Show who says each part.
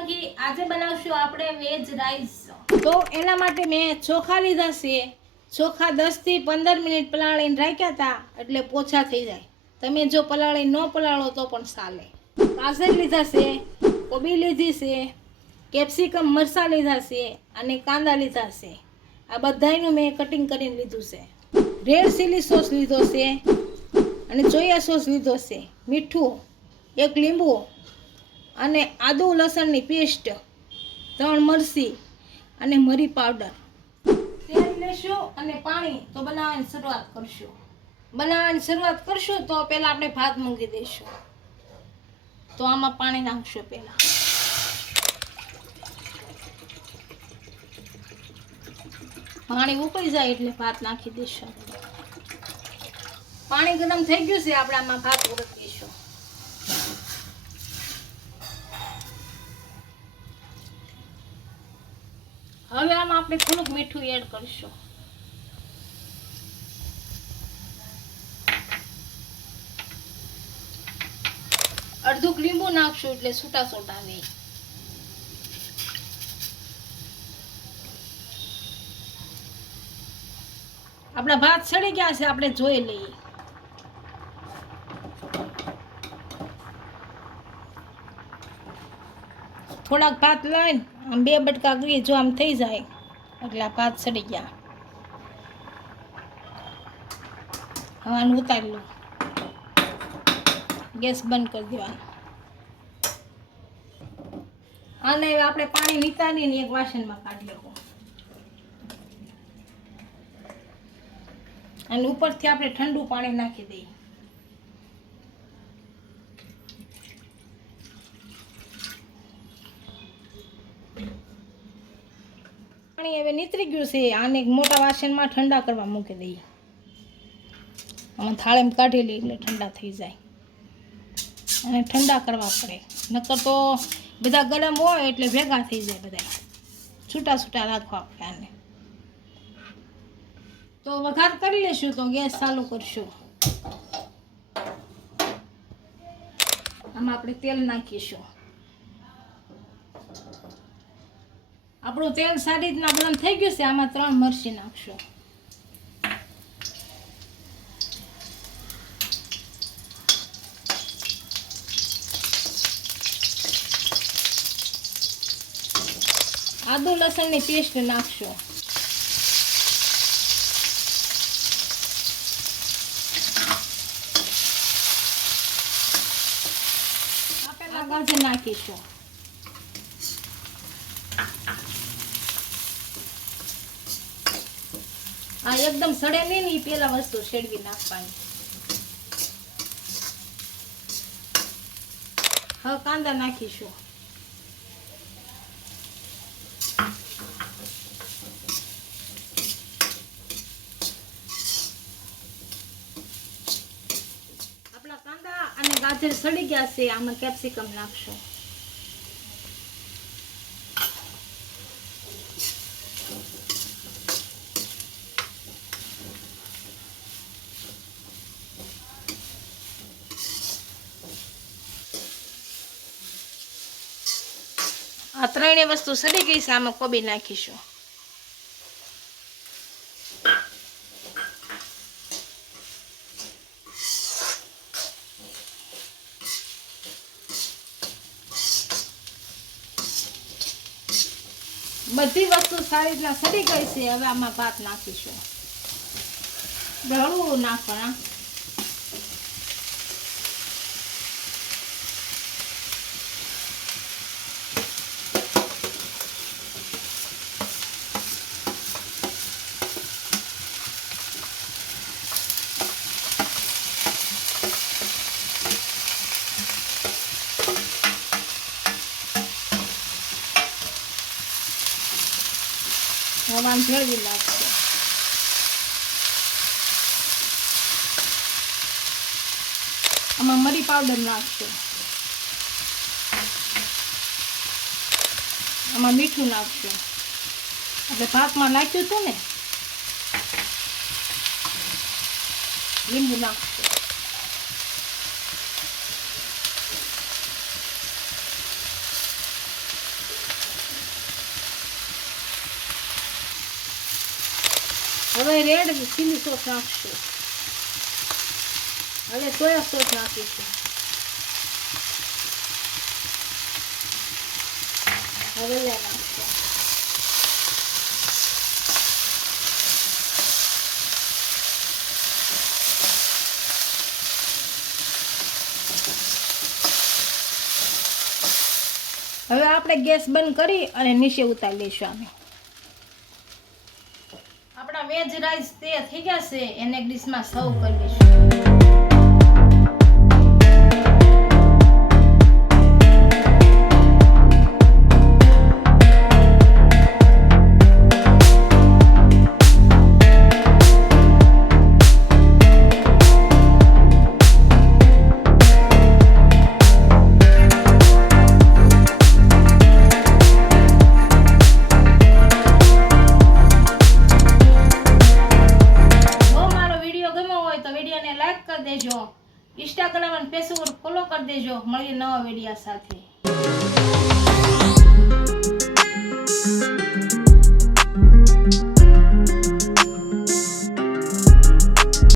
Speaker 1: સોલંકી આજે બનાવશું આપણે વેજ રાઈસ. તો એના માટે મેં ચોખા લીધા છે. ચોખા દસથી પંદર મિનિટ પલાળીને રાખ્યા હતા, એટલે પોછા થઈ જાય. તમે જો પલાળી ન પલાળો તો પણ ચાલે ગાજર લીધા છે, કોબી લીધી છે, કેપ્સિકમ મરચાં લીધા છે અને કાંદા લીધા છે. આ બધાનું મેં કટિંગ કરીને લીધું છે. રેડ ચીલી સોસ લીધો છે અને સોયા સોસ લીધો છે. મીઠું, એક લીંબુ અને આદુ લસણની પેસ્ટ, ત્રણ મરચી અને મરી પાવડર. તેલ લેશું અને પાણી તો બનાવવાની શરૂઆત કરશું. બનાવવાની શરૂઆત કરશું તો પહેલાં આપણે ભાત મૂકી દઈશું. તો આમાં પાણી નાખશું પહેલાં. પાણી ઉકળી જાય એટલે ભાત નાખી દઈશું. પાણી ગરમ થઈ ગયું છે, આપણે આમાં ભાત ઉરક હવે આમાં આપણે થોડુંક મીઠું એડ કરશું. અડધું લીંબુ નાખશું એટલે છૂટા છૂટા આવે. આપણા ભાત સડી ગયા છે, આપણે જોઈ લઈએ. થોડાક ભાત લઈને આમ બે બટકા કરીએ જો આમ થઈ જાય. એટલે આ ભાત સડી ગયા. હવે આને ઉતારી લો. ગેસ બંધ કરી દેવાનો. આને હવે આપણે પાણી નિતારીને એક વાસણમાં કાઢી લખો અને ઉપરથી આપણે ઠંડુ પાણી નાખી દઈએ. પાણી હવે નીતરી ગયું છે, આને મોટા વાસણમાં ઠંડા કરવા મૂકી દઈએ. આમાં થાળીમાં કાઢી લઈએ એટલે ઠંડા થઈ જાય. અને ઠંડા કરવા પડે. નકર તો બધા ગરમ હોય એટલે ભેગા થઈ જાય બધા છૂટા છૂટા રાખવા પડે આને. તો વઘાર કરી લેશું તો ગેસ ચાલુ કરશું. આમાં આપણે તેલ નાખીશું. આપણું તેલ સારી રીતના ગરમ થઈ ગયું છે, આમાં ત્રણ મરચી નાખશું. આદુ લસણની પેસ્ટ નાખશું. આપેલા ગાજર નાખીશું. આ એકદમ સડે નહીં ને એ પેલા વસ્તુ શેડવી નાખવાની. હવે કાંદા નાખીશું. આપણા કાંદા અને ગાજર સડી ગયા છે, આમાં કેપ્સિકમ નાખશું. આ ત્રણેય વસ્તુ સડી ગઈ છે, આમાં કોબી નાખીશું. બધી વસ્તુ સારી રીતના સડી ગઈ છે, હવે આમાં ભાત નાખીશું. ઢળવું નાખવાના હવાન ભેળવી નાખશે આમાં મરી પાવડર નાખશું આમાં મીઠું નાખશું એટલે ભાતમાં નાખ્યું હતું ને, લીંબુ નાખશું હવે રેડ ચીલી સોસ નાખશું હવે સોયા સોસ નાખીશું હવે લે નાખશું હવે આપણે ગેસ બંધ કરી અને નીચે ઉતારી લઈશું આને. આપણા વેજ રાઈસ તે થઈ ગયા છે. એને એક ડીશમાં સર્વ કરી દઈશું. અને ફેસબુક ફોલો કરી દેજો. મળીએ નવા વિડીયા સાથે.